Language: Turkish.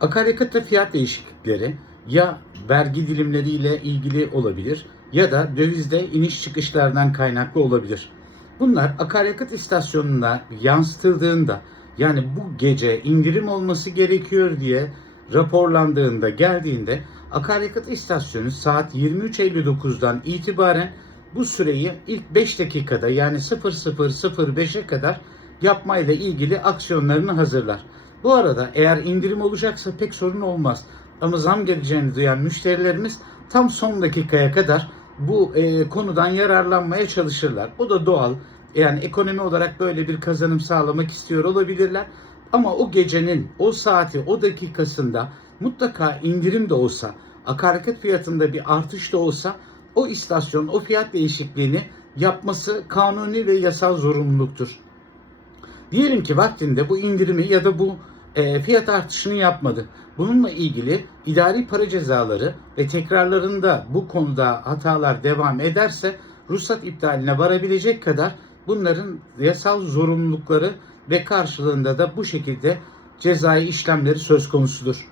Akaryakıtta fiyat değişiklikleri ya vergi dilimleriyle ilgili olabilir ya da dövizde iniş çıkışlardan kaynaklı olabilir. Bunlar akaryakıt istasyonuna yansıtıldığında yani bu gece indirim olması gerekiyor diye raporlandığında geldiğinde akaryakıt istasyonu saat 23.59'dan itibaren bu süreyi ilk 5 dakikada yani 00.05'e kadar yapmayla ilgili aksiyonlarını hazırlar. Bu arada eğer indirim olacaksa pek sorun olmaz. Ama zam geleceğini duyan müşterilerimiz tam son dakikaya kadar bu e, konudan yararlanmaya çalışırlar. Bu da doğal. Yani ekonomi olarak böyle bir kazanım sağlamak istiyor olabilirler. Ama o gecenin, o saati, o dakikasında mutlaka indirim de olsa, akaryakıt fiyatında bir artış da olsa o istasyon o fiyat değişikliğini yapması kanuni ve yasal zorunluluktur. Diyelim ki vaktinde bu indirimi ya da bu e, fiyat artışını yapmadı. Bununla ilgili idari para cezaları ve tekrarlarında bu konuda hatalar devam ederse ruhsat iptaline varabilecek kadar bunların yasal zorunlulukları ve karşılığında da bu şekilde cezai işlemleri söz konusudur.